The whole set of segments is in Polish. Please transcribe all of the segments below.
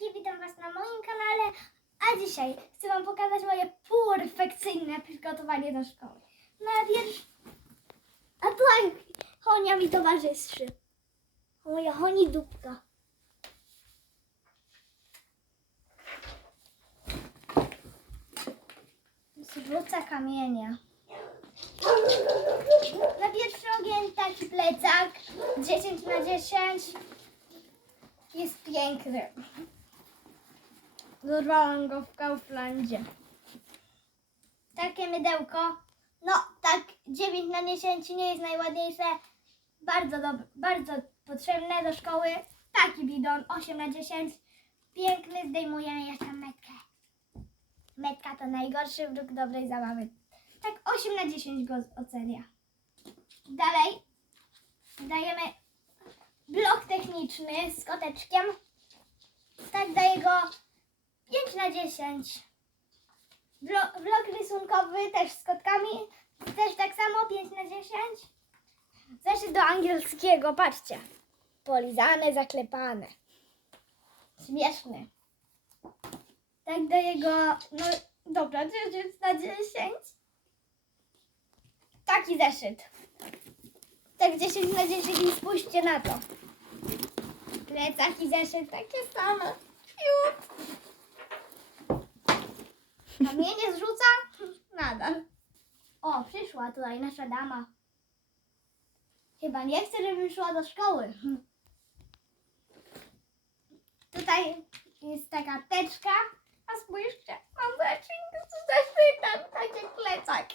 Witam Was na moim kanale, a dzisiaj chcę Wam pokazać moje perfekcyjne przygotowanie do szkoły. Najpierw, a tutaj Honia mi towarzyszy. Moja Honi dupka. Zwrócę kamienia. Na pierwszy ogień taki plecak 10 na 10 jest piękny. Dorwałam go w Kauflandzie. Takie mydełko. No tak 9 na 10 nie jest najładniejsze. Bardzo dobre, bardzo potrzebne do szkoły. Taki bidon 8 na 10. Piękny, zdejmujemy jeszcze metkę. Metka to najgorszy wróg dobrej zabawy. Tak 8 na 10 go ocenia. Dalej dajemy blok techniczny z koteczkiem. Tak daję go 5 na 10. Blok, blok rysunkowy też z kotkami. Też tak samo 5 na 10. Zeszyt do angielskiego, patrzcie. Polizane, zaklepane. Śmieszny. Tak daję go, no dobra, 10 na 10. Taki zeszyt. Tak 10 na 10 i spójrzcie na to. Plecak i zeszyt takie same. Cute. Kamienie zrzuca? Nadal. O, przyszła tutaj nasza dama. Chyba nie chce, żebym szła do szkoły. Tutaj jest taka teczka. A spójrzcie, mam zeszyt z zeszytem, tak jak plecak.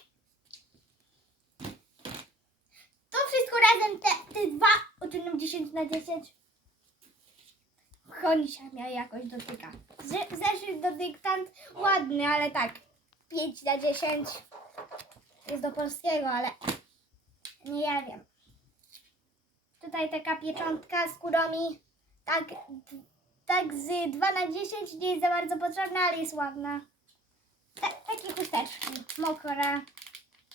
To wszystko razem, te, te dwa oceniam 10 na 10. Konisia mnie jakoś dotyka. Z- Zeszyt do dyktant ładny, ale tak 5 na 10 jest do polskiego, ale nie ja wiem. Tutaj taka pieczątka z kuromi, tak, tak z 2 na 10 nie jest za bardzo potrzebna, ale jest ładna. Ta, takie chusteczki, mokre.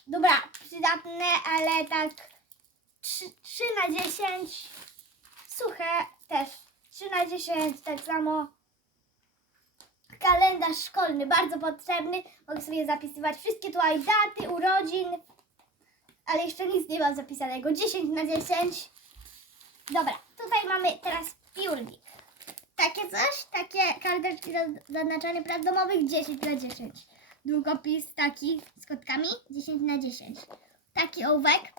Dobra, przydatne, ale tak 3, 3 na 10. Suche też. 3 na 10 tak samo. Kalendarz szkolny, bardzo potrzebny. Mogę sobie zapisywać wszystkie tutaj daty, urodzin. Ale jeszcze nic nie mam zapisanego. 10 na 10. Dobra, tutaj mamy teraz piórnik. Takie coś, takie karteczki do zaznaczania prac domowych 10 na 10. Długopis taki z kotkami 10 na 10. Taki ołówek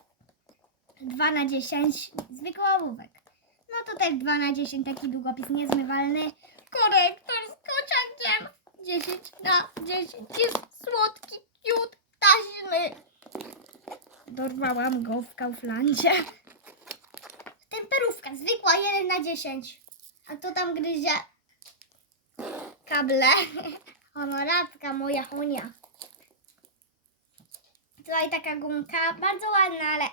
2 na 10, zwykły ołówek. No to też 2 na 10, taki długopis niezmywalny. Korektor z kociakiem 10 na 10, jest słodki, ciut, taśmy. Dorwałam go w Kauflandzie. Temperówka, zwykła 1 na 10. A kto tam gryzie? Kable. Honoratka moja chunia. Tutaj taka gumka, bardzo ładna, ale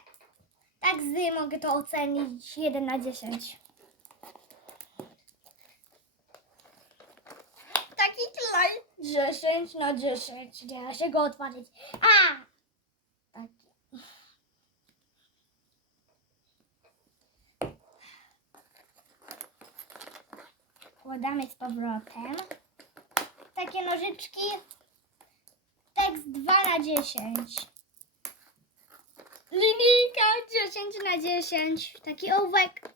tak z mogę to ocenić 1 na 10. Taki klej 10 na 10. Nie da się go otworzyć. A! Taki. Wkładamy z powrotem. Takie nożyczki. Tekst 2 na 10. Linijka 10 na 10. Taki ołówek.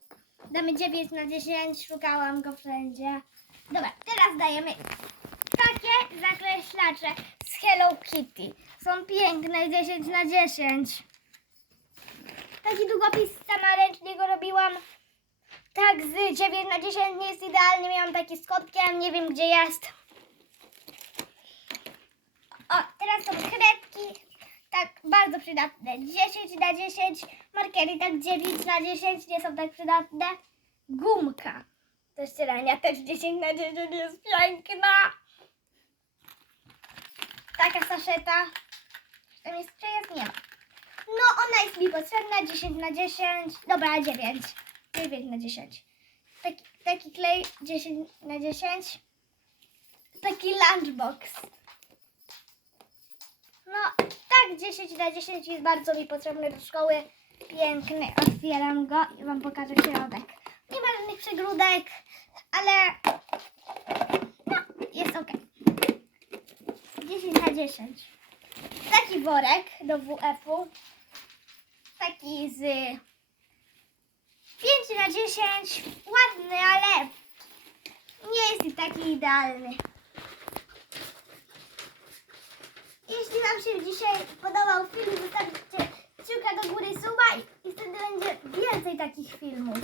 Damy 9 na 10. Szukałam go wszędzie. Dobra, teraz dajemy takie zakreślacze z Hello Kitty. Są piękne 10 na 10. Taki długopis sama ręcznie go robiłam. Tak z 9 na 10 nie jest idealny. Miałam taki z kotkiem, nie wiem gdzie jest. O, teraz są kredki. Tak, bardzo przydatne. 10 na 10. Markery tak 9 na 10 nie są tak przydatne. Gumka do ścierania też 10 na 10 jest piękna. Taka saszeta. Tam jest, jest? Nie ma. No, ona jest mi potrzebna. 10 na 10. Dobra, 9. 9 na 10. Taki, taki klej 10 na 10. Taki lunchbox. No tak, 10 na 10 jest bardzo mi potrzebny do szkoły. Piękny, otwieram go i Wam pokażę środek. Nie ma żadnych przegródek, ale no, jest ok. 10 na 10. Taki worek do WF-u. Taki z 5 na 10. Ładny, ale nie jest taki idealny. Wam się dzisiaj podobał film, zostawcie kciuka do góry suba i, i wtedy będzie więcej takich filmów.